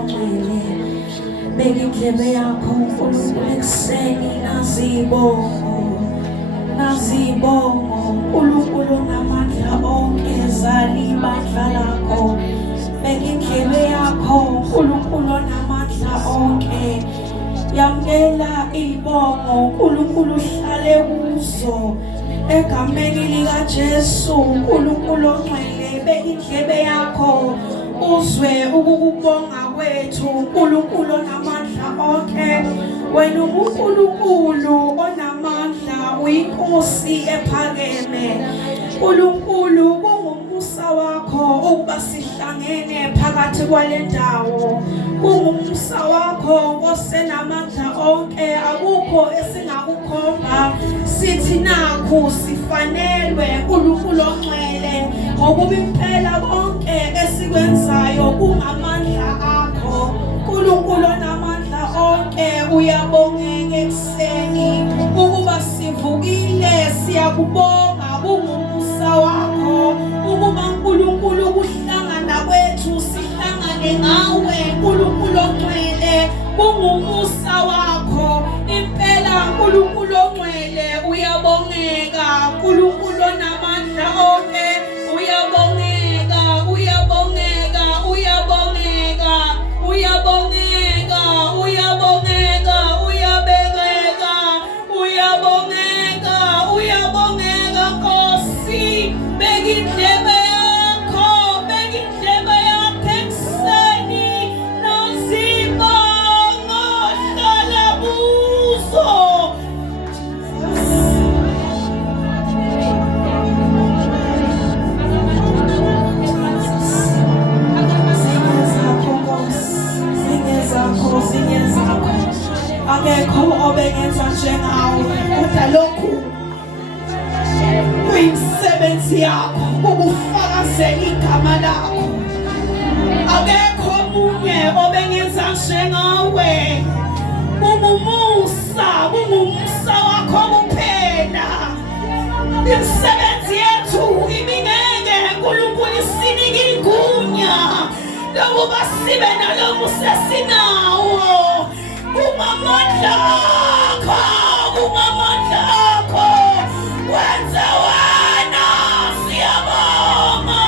ongcwele beka indlebe yakho uNkulunkulu ekuseni nazibongo uNkulunkulu onamandla onke zali ibandla lakho beka indlebe yakho uNkulunkulu onamandla onke yamkela ibongo uNkulunkulu uhlale kuzo egameni likaJesu uNkulunkulu ongcwele beka indlebe yakho uzwe ukukubonga kwethu uNkulunkulu onamandla onke wena uNkulunkulu onamandla uyinkosi ephakeme uNkulunkulu kungumusa wakho ukuba sihlangene phakathi kwale ndawo kungumusa wakho osenamandla onke akukho esingakukhomba sithi nakho sifanelwe uNkulunkulu ongcwele ngokuba impela konke esikwenzayo kungamandla akho uNkulunkulu onamandla onke uyabongeka ekseni ukuba sivukile siyakubonga kungumusa wakho ukuba uNkulunkulu kuhlangana kwethu sihlangane ngawe uNkulunkulu ongcwele kungumusa wakho impela uNkulunkulu ongcwele uyabongeka uNkulunkulu onamandla onke uyabongeka uyabongeka uyabongeka uyabongeka uyabongeka uyabengeka uyabongeka uyabongeka Nkosi beka indlebe yakho beka indlebe yakho ekseni nazibongo hlala kuzo akekho obengenza njengawe kodwa lokhu kuyimsebenzi yakho ukufakazela igama lakho akekho omunye obengenza njengawe kungumusa wakho kuphela imisebenzi yethu ibingeke uNkulunkulu isinike igunya lokuba sibe nalo musa sinawo kungamandla akho wenza wena siyabonga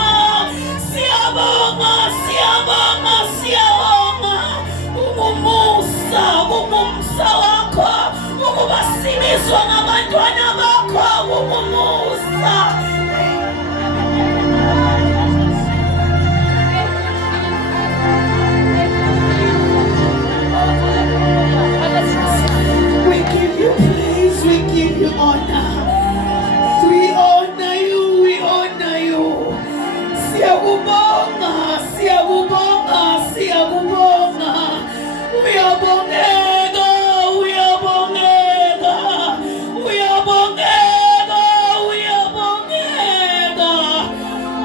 kungumusa wakho ukuba sibizwa ngabantwana bakho kungumusa we give you praise, we give you honor. We honor you. Siyakubonga.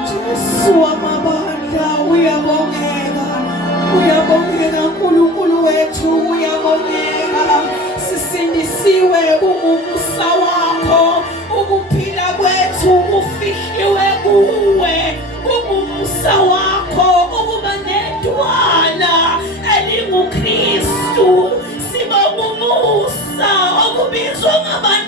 Jesu amabandla uyabongeka uNkulunkulu wethu uyabongeka sisindisiwe ungumusa wakho ukuphila kwethu ufihliwe kuwe ungumusa wakho ukuba nedwala elinguKristu sibongumusa okubizwa ngabantu